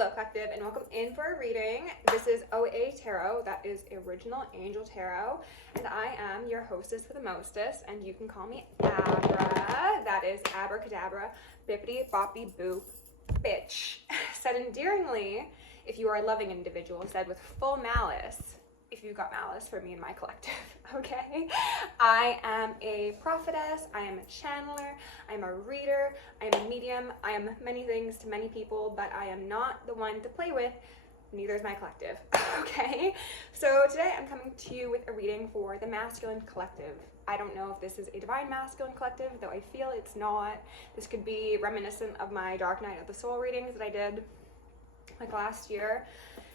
Hello Collective, and welcome in for a reading. This is OAtarot, that is Original Angel Tarot, and I am your hostess for the mostest, and you can call me Abra. That is abracadabra, bippity boppy boop, bitch. Said endearingly, if you are a loving individual. Said with full malice, if you've got malice for me and my collective, okay? I am a prophetess, I am a channeler, I am a reader, I am a medium, I am many things to many people, but I am not the one to play with, neither is my collective, okay? So today I'm coming to you with a reading for the masculine collective. I don't know if this is a divine masculine collective, though I feel it's not. This could be reminiscent of my Dark Night of the Soul readings that I did like last year.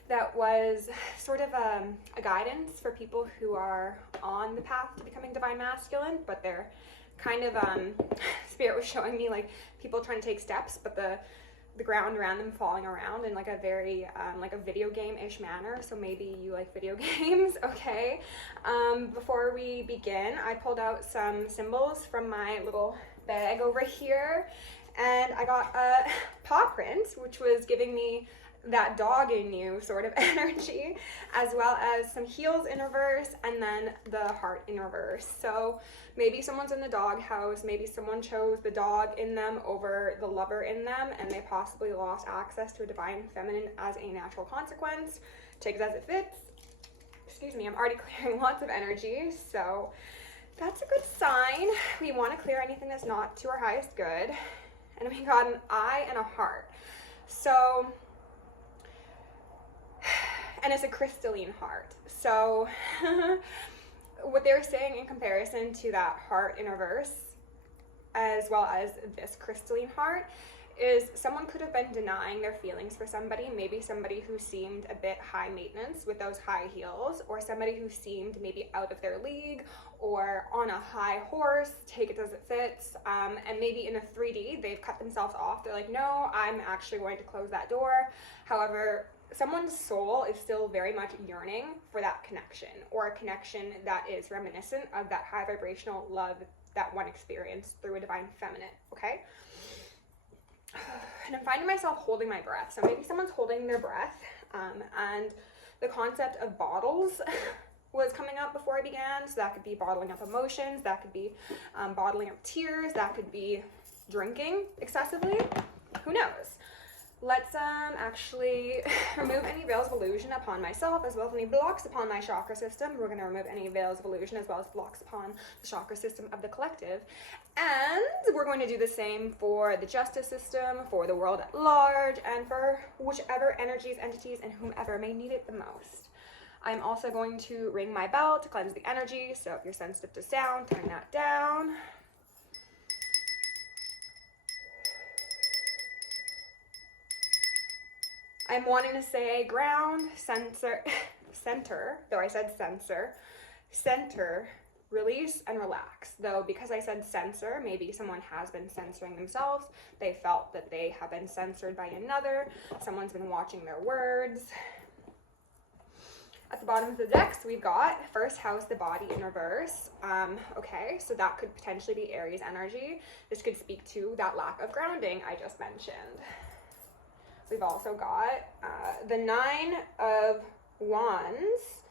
That was sort of a guidance for people who are on the path to becoming divine masculine, but they're kind of, Spirit was showing me like people trying to take steps, but the ground around them falling around in like a very, like a video game-ish manner. So maybe you like video games, okay? Before we begin, I pulled out some symbols from my little bag over here, and I got a paw print, which was giving me that dog in you sort of energy, as well as some heels in reverse, and then the heart in reverse. So maybe someone's in the dog house, maybe someone chose the dog in them over the lover in them, and they possibly lost access to a divine feminine as a natural consequence. Take it as it fits. Excuse me, I'm already clearing lots of energy, so that's a good sign. We want to clear anything that's not to our highest good. And we got an eye and a heart. So and it's a crystalline heart. So what they're saying in comparison to that heart in reverse, as well as this crystalline heart, is someone could have been denying their feelings for somebody, maybe somebody who seemed a bit high maintenance with those high heels, or somebody who seemed maybe out of their league or on a high horse, take it as it fits, and maybe in a 3D they've cut themselves off. They're like, no, I'm actually going to close that door. However, someone's soul is still very much yearning for that connection, or a connection that is reminiscent of that high vibrational love that one experienced through a divine feminine, okay? And I'm finding myself holding my breath. So maybe someone's holding their breath, and the concept of bottles was coming up before I began. So that could be bottling up emotions, that could be bottling up tears, that could be drinking excessively, who knows? Let's actually remove any veils of illusion upon myself, as well as any blocks upon my chakra system. We're going to remove any veils of illusion as well as blocks upon the chakra system of the collective. And we're going to do the same for the justice system, for the world at large, and for whichever energies, entities, and whomever may need it the most. I'm also going to ring my bell to cleanse the energy, so if you're sensitive to sound, turn that down. I'm wanting to say ground, center, though I said center, release and relax. Though because I said censor, maybe someone has been censoring themselves. They felt that they have been censored by another. Someone's been watching their words. At the bottom of the decks, we've got first house, the body in reverse. Okay, so that could potentially be Aries energy. This could speak to that lack of grounding I just mentioned. We've also got the 9 of Wands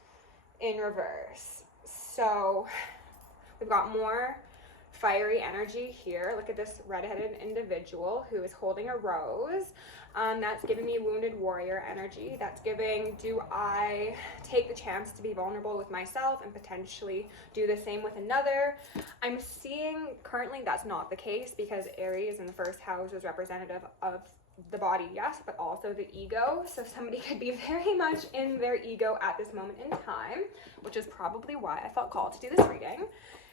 in reverse. So we've got more fiery energy here. Look at this red-headed individual who is holding a rose. That's giving me wounded warrior energy. That's giving, do I take the chance to be vulnerable with myself and potentially do the same with another? I'm seeing currently that's not the case, because Aries in the first house is representative of the body, yes, but also the ego. So somebody could be very much in their ego at this moment in time, which is probably why I felt called to do this reading.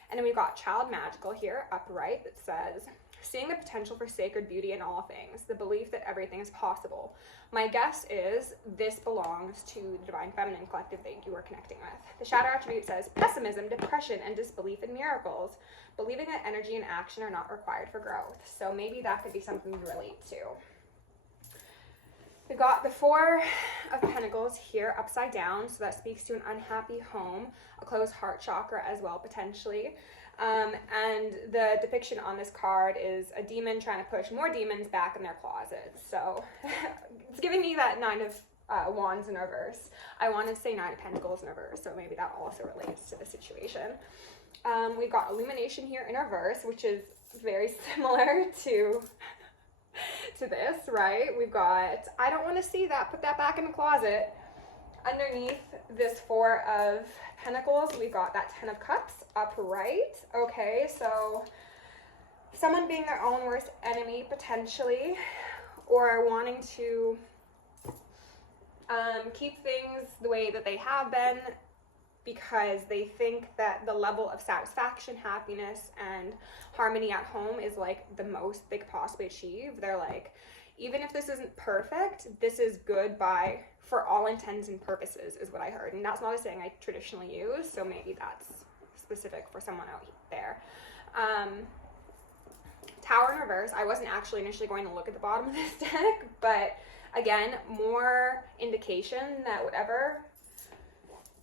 And then we've got child magical here upright that says, seeing the potential for sacred beauty in all things, the belief that everything is possible. My guess is this belongs to the divine feminine collective that you are connecting with. The shadow attribute says pessimism, depression, and disbelief in miracles, believing that energy and action are not required for growth. So maybe that could be something you relate to. We've got the 4 of Pentacles here upside down, so that speaks to an unhappy home, a closed heart chakra as well, potentially. And the depiction on this card is a demon trying to push more demons back in their closets. So it's giving giving me that Nine of Wands in reverse. I wanted to say Nine of Pentacles in reverse, so maybe that also relates to the situation. We've got Illumination here in reverse, which is very similar to this, right? We've got, I don't want to see that, put that back in the closet. Underneath this Four of Pentacles, we've got that Ten of Cups upright. Okay, so someone being their own worst enemy potentially, or wanting to keep things the way that they have been because they think that the level of satisfaction, happiness, and harmony at home is like the most they could possibly achieve. They're like, even if this isn't perfect, this is good for all intents and purposes, is what I heard. And that's not a saying I traditionally use, so maybe that's specific for someone out there. Tower in reverse. I wasn't actually initially going to look at the bottom of this deck, but again, more indication that whatever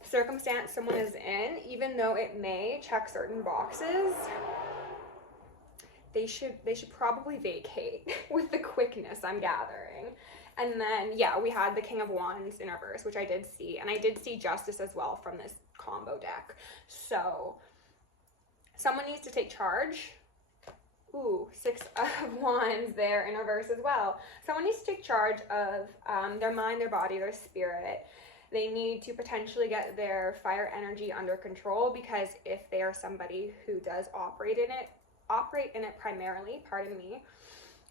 circumstance someone is in, even though it may check certain boxes, they should probably vacate with the quickness I'm gathering. And then, yeah, we had the King of Wands in reverse, which I did see, and I did see Justice as well from this combo deck. So someone needs to take charge. Ooh, Six of Wands there in reverse as well. Someone needs to take charge of their mind, their body, their spirit. They need to potentially get their fire energy under control, because if they are somebody who does operate in it primarily, pardon me,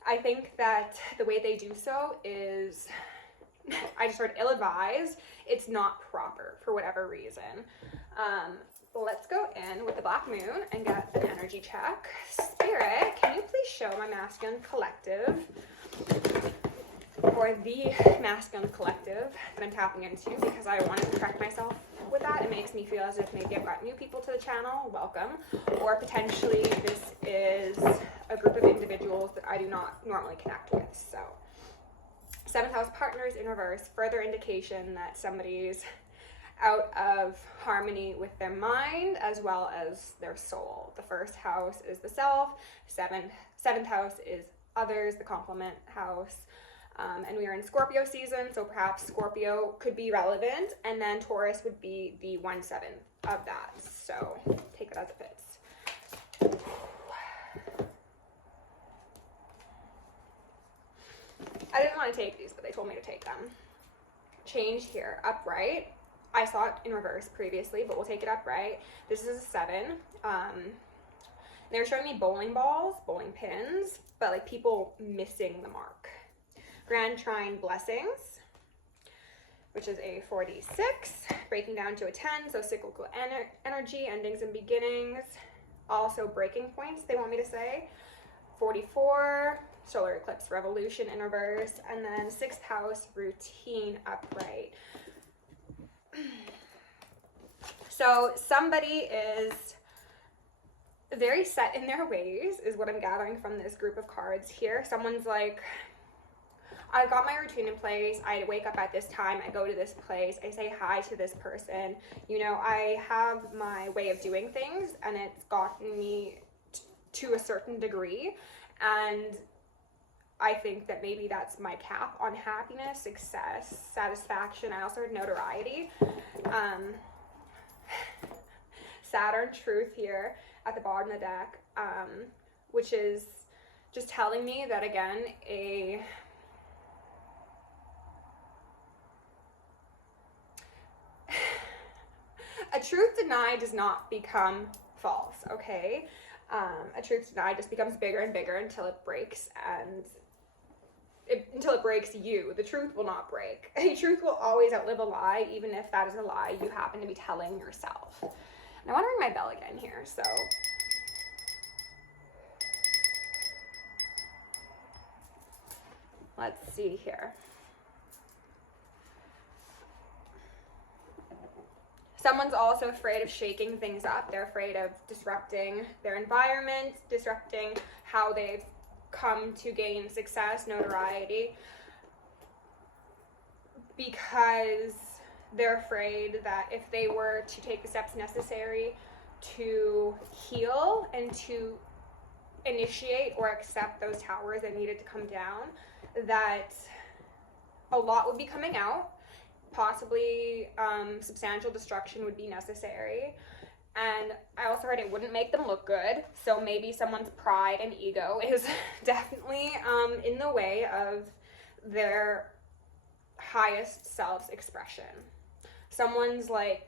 I think that the way they do so is, I just heard ill-advised. It's not proper for whatever reason. Let's go in with the Black Moon and get an energy check. Spirit, can you please show my masculine collective, or the masculine collective that I'm tapping into, because I wanted to correct myself with that. It makes me feel as if maybe I've got new people to the channel. Welcome. Or potentially this is a group of individuals that I do not normally connect with. So, 7th house partners in reverse, further indication that somebody's out of harmony with their mind as well as their soul. The 1st house is the self, 7th house is others, the complement house. And we are in Scorpio season, so perhaps Scorpio could be relevant, and then Taurus would be the 1/7 of that. So take it as it fits. I didn't want to take these, but they told me to take them. Change here, upright. I saw it in reverse previously, but we'll take it upright. This is a 7. They were showing me bowling balls, bowling pins, but like people missing the mark. Grand Trine Blessings, which is a 46, breaking down to a 10, so cyclical energy, endings and beginnings. Also breaking points, they want me to say. 44, solar eclipse revolution in reverse, and then 6th house routine upright. So somebody is very set in their ways, is what I'm gathering from this group of cards here. Someone's like, I've got my routine in place. I wake up at this time. I go to this place. I say hi to this person. You know, I have my way of doing things, and it's gotten me to a certain degree. And I think that maybe that's my cap on happiness, success, satisfaction. I also heard notoriety. Saturn truth here at the bottom of the deck, which is just telling me that, again, a truth denied does not become false, okay? A truth denied just becomes bigger and bigger until it breaks, and until it breaks you. The truth will not break. A truth will always outlive a lie, even if that is a lie you happen to be telling yourself. And I want to ring my bell again here, so. Let's see here. Someone's also afraid of shaking things up. They're afraid of disrupting their environment, disrupting how they've come to gain success, notoriety, because they're afraid that if they were to take the steps necessary to heal and to initiate or accept those towers that needed to come down, that a lot would be coming out. Possibly substantial destruction would be necessary. And I also heard it wouldn't make them look good. So maybe someone's pride and ego is definitely in the way of their highest self's expression. Someone's like,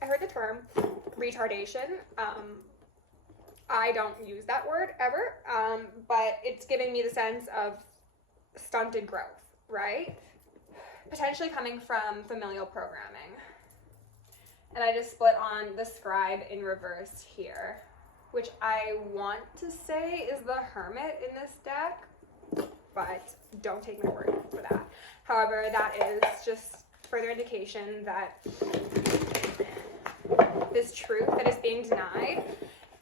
I heard the term retardation. I don't use that word ever, but it's giving me the sense of stunted growth, right? Potentially coming from familial programming. And I just split on the scribe in reverse here, which I want to say is the hermit in this deck, but don't take my word for that. However, that is just further indication that this truth that is being denied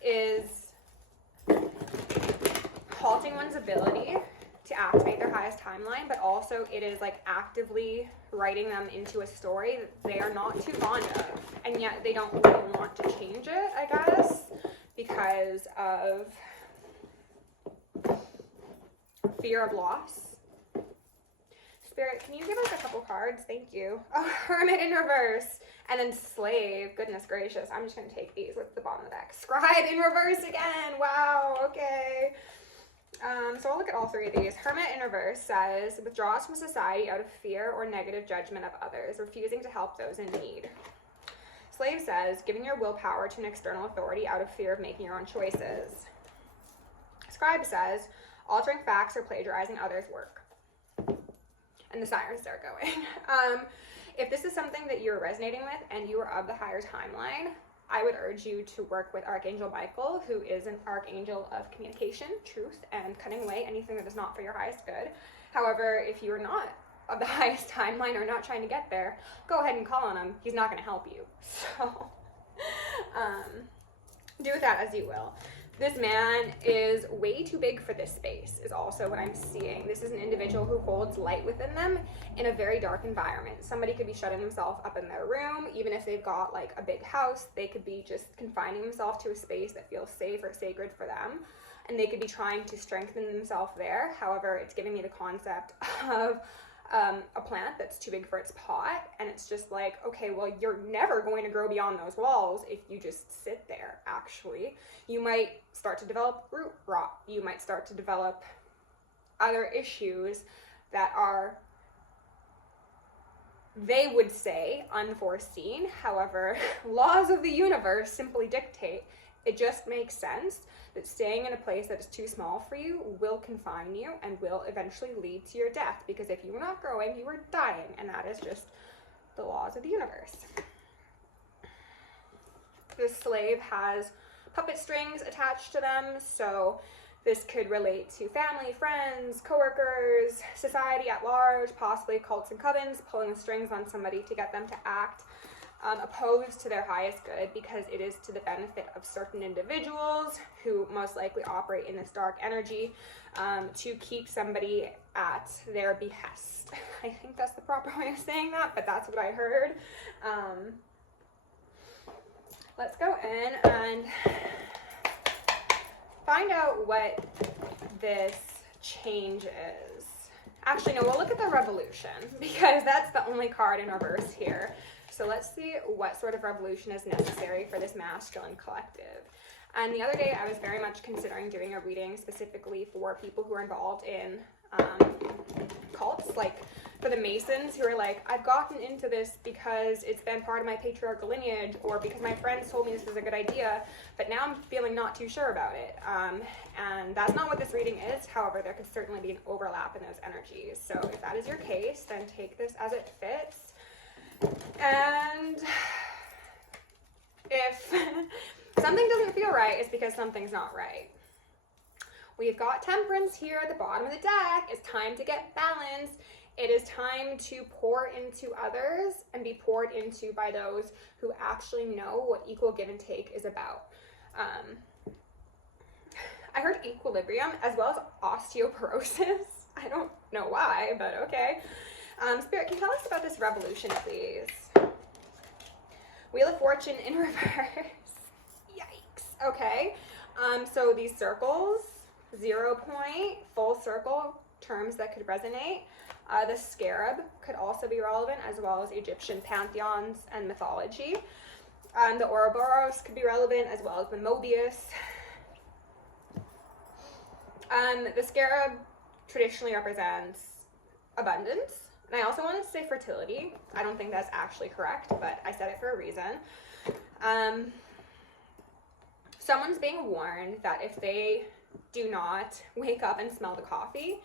is halting one's ability to activate their highest timeline, but also it is like actively writing them into a story that they are not too fond of, and yet they don't really want to change it, I guess, because of fear of loss. Spirit, can you give us a couple cards? Thank you. Oh, hermit in reverse. And then slave. Goodness gracious. I'm just going to take these with the bottom of the deck. Scribe in reverse again. Wow. Okay. So I'll look at all three of these. Hermit in reverse says, withdraws from society out of fear or negative judgment of others, refusing to help those in need. Slave says, giving your willpower to an external authority out of fear of making your own choices. Scribe says, altering facts or plagiarizing others' work. And the sirens start going. If this is something that you're resonating with and you are of the higher timeline, I would urge you to work with Archangel Michael, who is an archangel of communication, truth, and cutting away anything that is not for your highest good. However, if you are not of the highest timeline or not trying to get there, go ahead and call on him. He's not going to help you. So do with that as you will. This man is way too big for this space, is also what I'm seeing. This is an individual who holds light within them in a very dark environment. Somebody could be shutting themselves up in their room, even if they've got like a big house. They could be just confining themselves to a space that feels safe or sacred for them, and they could be trying to strengthen themselves there. However, it's giving me the concept of a plant that's too big for its pot, and it's just like, okay, well, you're never going to grow beyond those walls if you just sit there. Actually, you might start to develop root rot. You might start to develop other issues that are, they would say, unforeseen. However, laws of the universe simply dictate. It just makes sense that staying in a place that is too small for you will confine you and will eventually lead to your death, because if you are not growing, you are dying, and that is just the laws of the universe. This slave has puppet strings attached to them, so this could relate to family, friends, coworkers, society at large, possibly cults and covens, pulling the strings on somebody to get them to act opposed to their highest good, because it is to the benefit of certain individuals who most likely operate in this dark energy to keep somebody at their behest. I think that's the proper way of saying that, but that's what I heard. Let's go in and find out what this change is. Actually, no, we'll look at the revolution, because that's the only card in reverse here. So let's see what sort of revolution is necessary for this masculine collective. And the other day, I was very much considering doing a reading specifically for people who are involved in cults, like for the Masons who are like, I've gotten into this because it's been part of my patriarchal lineage, or because my friends told me this was a good idea, but now I'm feeling not too sure about it. And that's not what this reading is. However, there could certainly be an overlap in those energies. So if that is your case, then take this as it fits. And if something doesn't feel right, it's because something's not right. We've got Temperance here at the bottom of the deck. It's time to get balanced. It is time to pour into others and be poured into by those who actually know what equal give and take is about. I heard equilibrium as well as osteoporosis. I don't know why, but okay. Spirit, can you tell us about this revolution, please? Wheel of Fortune in reverse. Yikes. Okay, so these circles, 0 point, full circle, terms that could resonate. The scarab could also be relevant, as well as Egyptian pantheons and mythology. The Ouroboros could be relevant, as well as the Mobius. The scarab traditionally represents abundance. And I also wanted to say fertility. I don't think that's actually correct, but I said it for a reason. Someone's being warned that if they do not wake up and smell the coffee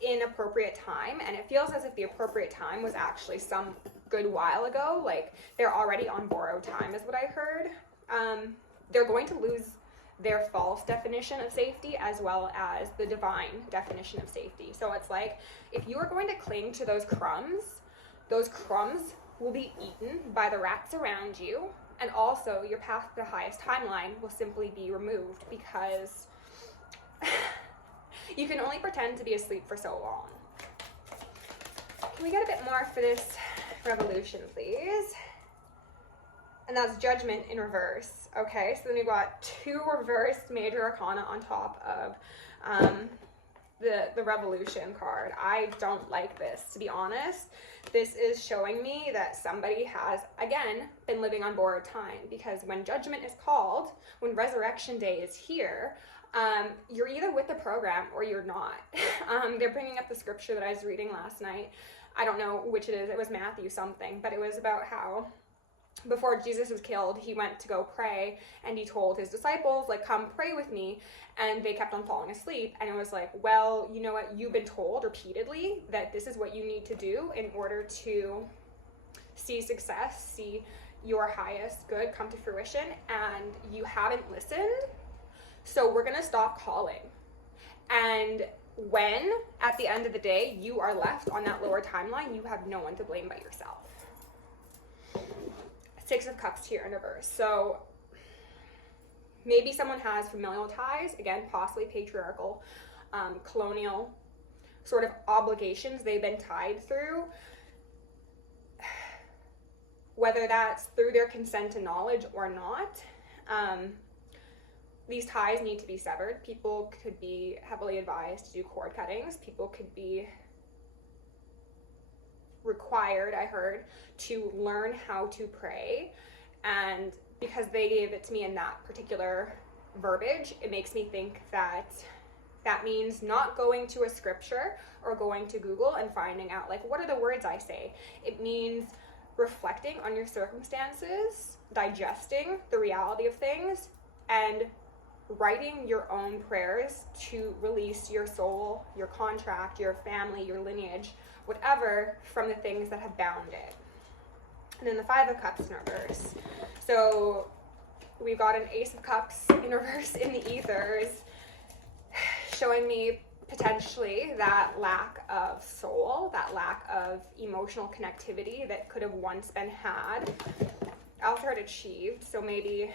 in appropriate time, and it feels as if the appropriate time was actually some good while ago, like they're already on borrowed time is what I heard, they're going to lose their false definition of safety as well as the divine definition of safety. So it's like, if you are going to cling to those crumbs will be eaten by the rats around you, and also your path to the highest timeline will simply be removed because you can only pretend to be asleep for so long. Can we get a bit more for this revolution, please? And that's Judgment in reverse. Okay, so then we've got 2 reversed major arcana on top of the revolution card. I don't like this, to be honest. This is showing me that somebody has, again, been living on borrowed time, because when judgment is called, when resurrection day is here, you're either with the program or you're not. They're bringing up the scripture that I was reading last night. I don't know which it is. It was Matthew something, but it was about how before Jesus was killed, he went to go pray, and he told his disciples, like, come pray with me, and they kept on falling asleep. And it was like, well, you know what, you've been told repeatedly that this is what you need to do in order to see success, see your highest good come to fruition, and you haven't listened, so we're gonna stop calling. And when, at the end of the day, you are left on that lower timeline, you have no one to blame but yourself. 6 of Cups here in reverse. So maybe someone has familial ties, again, possibly patriarchal, colonial sort of obligations they've been tied through, whether that's through their consent and knowledge or not. These ties need to be severed. People could be heavily advised to do cord cuttings. People could be required, I heard, to learn how to pray, and because they gave it to me in that particular verbiage, it makes me think that that means not going to a scripture or going to Google and finding out, like, what are the words I say. It means reflecting on your circumstances, digesting the reality of things, and writing your own prayers to release your soul, your contract, your family, your lineage, whatever, from the things that have bound it. And then the 5 of Cups in reverse. So we've got an Ace of Cups in reverse in the ethers, showing me potentially that lack of soul, that lack of emotional connectivity that could have once been had, also heard achieved. So maybe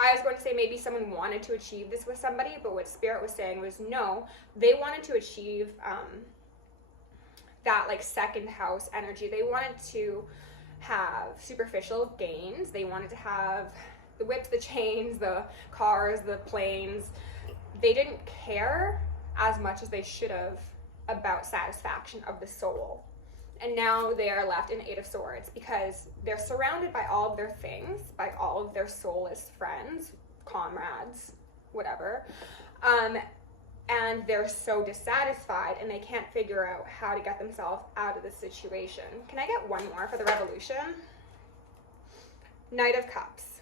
I was going to say maybe someone wanted to achieve this with somebody, but what Spirit was saying was no, they wanted to achieve that like second house energy. They wanted to have superficial gains. They wanted to have the whips, the chains, the cars, the planes. They didn't care as much as they should have about satisfaction of the soul. And now they are left in 8 of Swords because they're surrounded by all of their things, by all of their soulless friends, comrades, whatever. And they're so dissatisfied and they can't figure out how to get themselves out of the situation. Can I get one more for the revolution? Knight of Cups.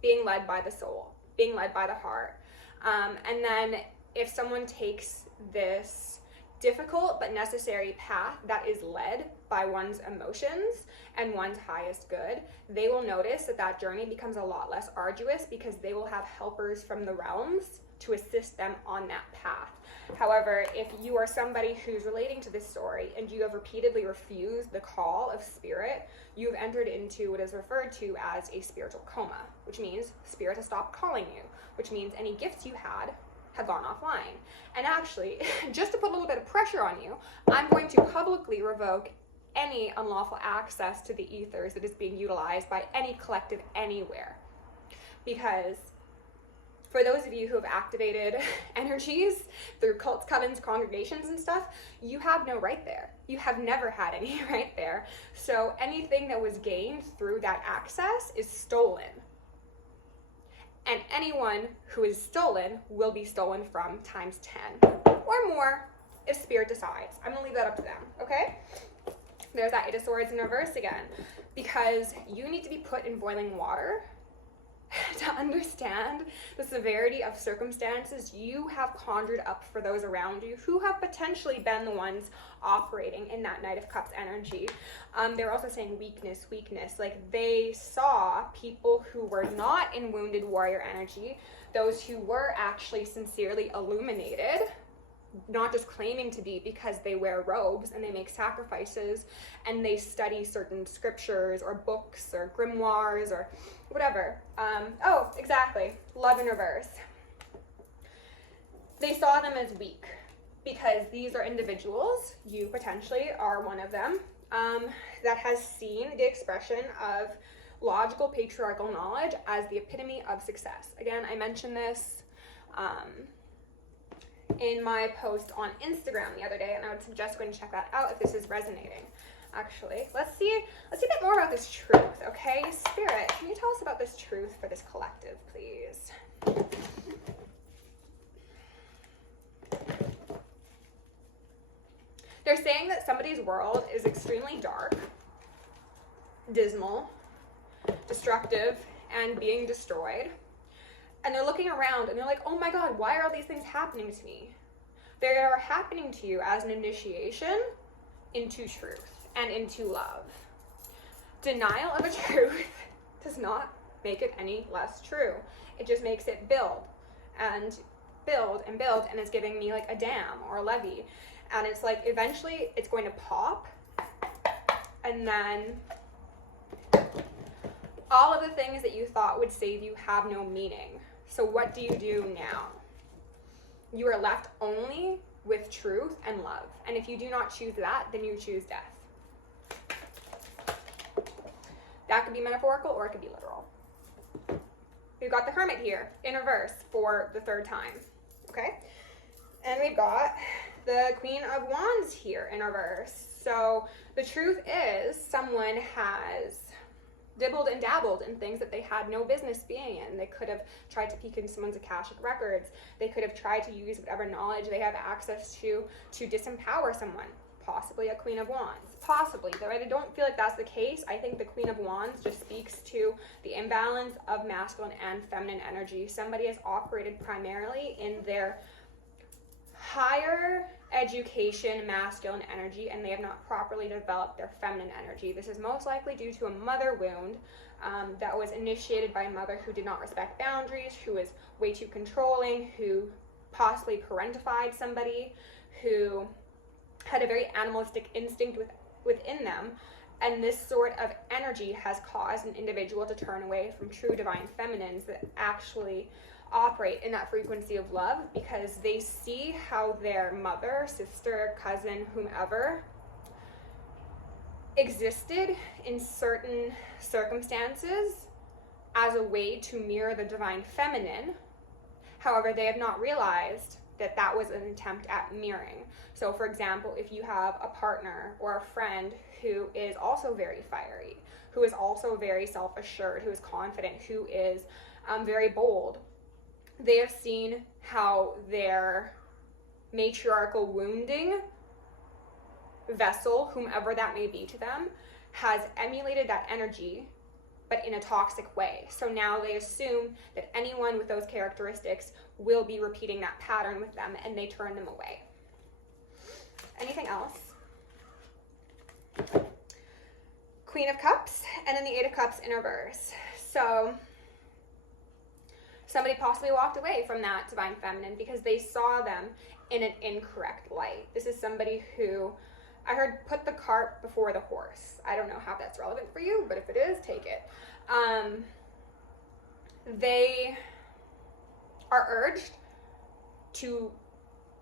Being led by the soul, being led by the heart. And then if someone takes this difficult but necessary path that is led by one's emotions and one's highest good, they will notice that that journey becomes a lot less arduous because they will have helpers from the realms to assist them on that path. However, if you are somebody who's relating to this story and you have repeatedly refused the call of Spirit, you've entered into what is referred to as a spiritual coma, which means Spirit has stopped calling you, which means any gifts you had have gone offline. And actually, just to put a little bit of pressure on you, I'm going to publicly revoke any unlawful access to the ethers that is being utilized by any collective anywhere. Because for those of you who have activated energies through cults, covens, congregations and stuff, you have no right there. You have never had any right there. So anything that was gained through that access is stolen. And anyone who is stolen will be stolen from times 10 or more if Spirit decides. I'm gonna leave that up to them, okay? There's that Eight of Swords in reverse again, because you need to be put in boiling water to understand the severity of circumstances you have conjured up for those around you who have potentially been the ones operating in that Knight of Cups energy. They're also saying weakness. Like they saw people who were not in wounded warrior energy, those who were actually sincerely illuminated, not just claiming to be because they wear robes and they make sacrifices and they study certain scriptures or books or grimoires or whatever. Oh, exactly. Love in reverse. They saw them as weak because these are individuals, you potentially are one of them, that has seen the expression of logical patriarchal knowledge as the epitome of success. Again, I mentioned this in my post on Instagram the other day, and I would suggest going to check that out if this is resonating. Actually, let's see a bit more about this truth, okay? Spirit, can you tell us about this truth for this collective, please? They're saying that somebody's world is extremely dark, dismal, destructive, and being destroyed. And they're looking around and they're like, oh my God, why are all these things happening to me? They are happening to you as an initiation into truth and into love. Denial of a truth does not make it any less true. It just makes it build and build and build, and it's giving me like a dam or a levee. And it's like eventually it's going to pop, and then all of the things that you thought would save you have no meaning. So what do you do now? You are left only with truth and love. And if you do not choose that, then you choose death. That could be metaphorical or it could be literal. We've got the Hermit here in reverse for the third time. Okay? And we've got the Queen of Wands here in reverse. So the truth is someone has dibbled and dabbled in things that they had no business being in. They could have tried to peek into someone's Akashic records. They could have tried to use whatever knowledge they have access to disempower someone. Possibly a Queen of Wands. Possibly. Though I don't feel like that's the case. I think the Queen of Wands just speaks to the imbalance of masculine and feminine energy. Somebody has operated primarily in their higher education masculine energy, and they have not properly developed their feminine energy. This is most likely due to a mother wound that was initiated by a mother who did not respect boundaries, who was way too controlling, who possibly parentified somebody, who had a very animalistic instinct within them. And this sort of energy has caused an individual to turn away from true divine feminines that actually operate in that frequency of love, because they see how their mother, sister, cousin, whomever existed in certain circumstances as a way to mirror the divine feminine. However, they have not realized that that was an attempt at mirroring. So for example, if you have a partner or a friend who is also very fiery, who is also very self-assured, who is confident, who is very bold, they have seen how their matriarchal wounding vessel, whomever that may be to them, has emulated that energy, but in a toxic way. So now they assume that anyone with those characteristics will be repeating that pattern with them, and they turn them away. Anything else? Queen of Cups, and then the Eight of Cups in reverse. So somebody possibly walked away from that divine feminine because they saw them in an incorrect light. This is somebody who, I heard, put the cart before the horse. I don't know how that's relevant for you, but if it is, take it. They are urged to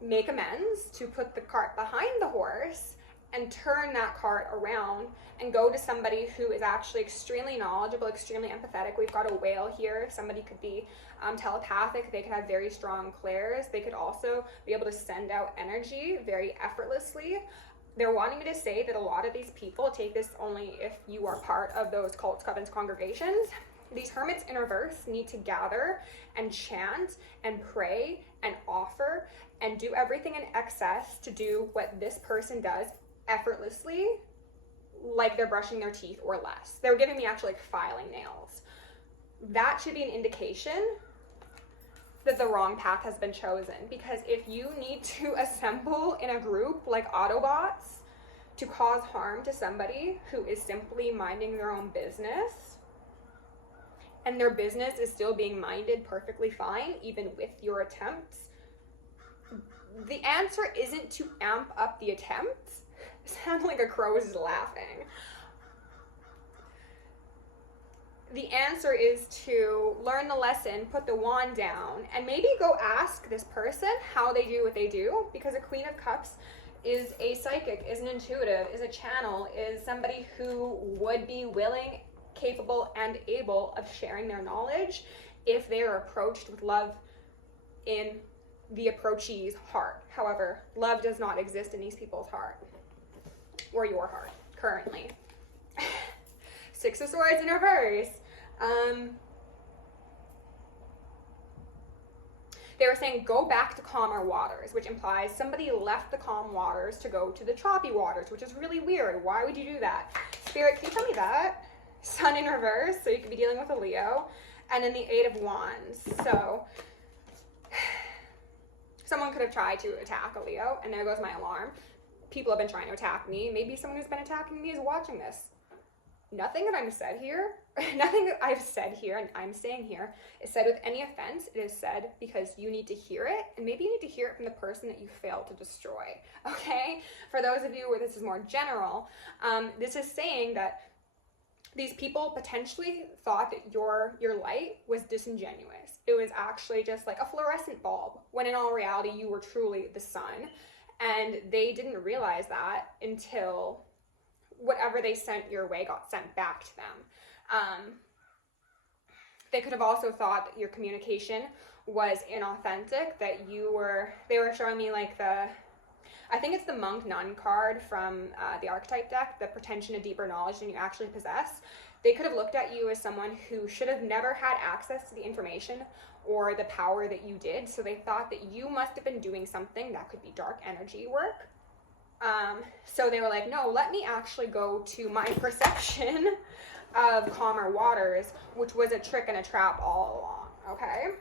make amends, to put the cart behind the horse, and turn that card around and go to somebody who is actually extremely knowledgeable, extremely empathetic. We've got a whale here. Somebody could be telepathic. They could have very strong clairs. They could also be able to send out energy very effortlessly. They're wanting me to say that a lot of these people, take this only if you are part of those cults, covens, congregations, these hermits in reverse need to gather and chant and pray and offer and do everything in excess to do what this person does effortlessly, like they're brushing their teeth or less. They were giving me actually like filing nails. That should be an indication that the wrong path has been chosen, because if you need to assemble in a group like Autobots to cause harm to somebody who is simply minding their own business, and their business is still being minded perfectly fine even with your attempts, the answer isn't to amp up the attempts. It sounds like a crow is laughing. The answer is to learn the lesson, put the wand down, and maybe go ask this person how they do what they do, because a Queen of Cups is a psychic, is an intuitive, is a channel, is somebody who would be willing, capable, and able of sharing their knowledge if they are approached with love in the approachee's heart. However, love does not exist in these people's heart, or your heart, currently. Six of Swords in reverse. They were saying go back to calmer waters, which implies somebody left the calm waters to go to the choppy waters, which is really weird. Why would you do that? Spirit, can you tell me that? Sun in reverse, so you could be dealing with a Leo. And then the Eight of Wands. So someone could have tried to attack a Leo, and there goes my alarm. People have been trying to attack me. Maybe someone who's been attacking me is watching this. Nothing that I've said here, nothing that I've said here and I'm saying here is said with any offense. It is said because you need to hear it, and maybe you need to hear it from the person that you failed to destroy, okay? For those of you where this is more general, this is saying that these people potentially thought that your light was disingenuous. It was actually just like a fluorescent bulb, when in all reality you were truly the sun, and they didn't realize that until whatever they sent your way got sent back to them. They could have also thought that your communication was inauthentic, that they were showing me like I think it's the Monk Nun card from the archetype deck, the pretension of deeper knowledge than you actually possess. They could have looked at you as someone who should have never had access to the information or the power that you did, so they thought that you must have been doing something that could be dark energy work. So they were like, no, let me actually go to my perception of calmer waters, which was a trick and a trap all along, okay?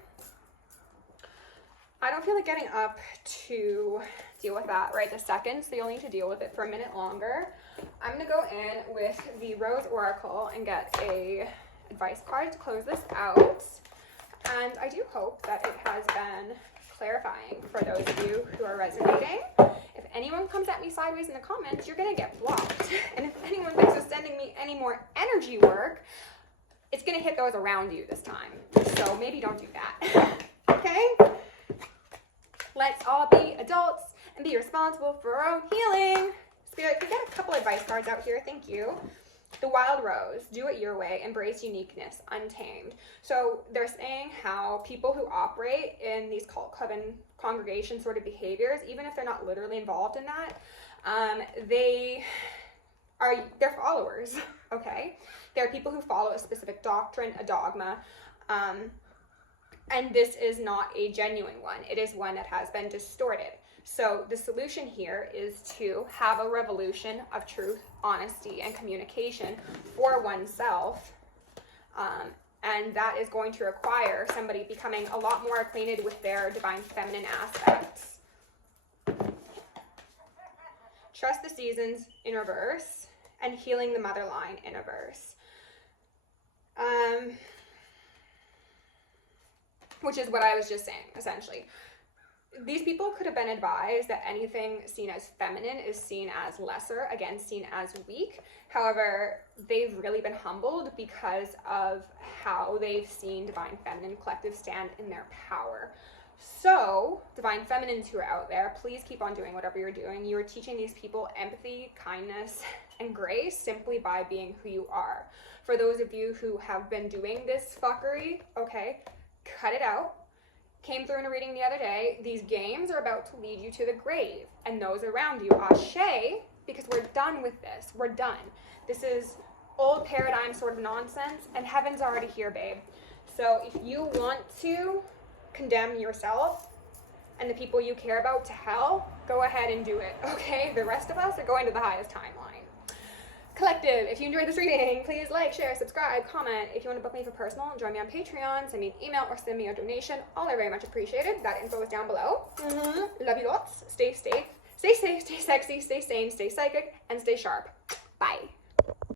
I don't feel like getting up to deal with that right this second, so you'll need to deal with it for a minute longer. I'm going to go in with the Rose Oracle and get a advice card to close this out. And I do hope that it has been clarifying for those of you who are resonating. If anyone comes at me sideways in the comments, you're going to get blocked. And if anyone thinks of sending me any more energy work, it's going to hit those around you this time. So maybe don't do that. Okay? Let's all be adults and be responsible for our own healing. Spirit, can we get a couple advice cards out here? Thank you. The Wild Rose, do it your way, embrace uniqueness, untamed. So they're saying how people who operate in these cult coven congregation sort of behaviors, even if they're not literally involved in that, they're followers, okay? There are people who follow a specific doctrine, a dogma, and this is not a genuine one. It is one that has been distorted. So the solution here is to have a revolution of truth, honesty, and communication for oneself. And that is going to require somebody becoming a lot more acquainted with their divine feminine aspects. Trust the seasons in reverse, and healing the mother line in reverse. Which is what I was just saying, essentially. These people could have been advised that anything seen as feminine is seen as lesser, again, seen as weak. However, they've really been humbled because of how they've seen divine feminine collective stand in their power. So, divine feminines who are out there, please keep on doing whatever you're doing. You are teaching these people empathy, kindness, and grace simply by being who you are. For those of you who have been doing this fuckery, okay, cut it out. Came through in a reading the other day. These games are about to lead you to the grave, and those around you. Ashe, because we're done with this. We're done. This is old paradigm sort of nonsense, and heaven's already here, babe. So if you want to condemn yourself and the people you care about to hell, go ahead and do it, okay? The rest of us are going to the highest timeline. Collective, if you enjoyed this reading, please like, share, subscribe, comment. If you want to book me for personal, join me on Patreon, send me an email, or send me a donation. All are very much appreciated. That info is down below. Love you lots. Stay safe, stay sexy, stay sane, stay psychic, and stay sharp. Bye.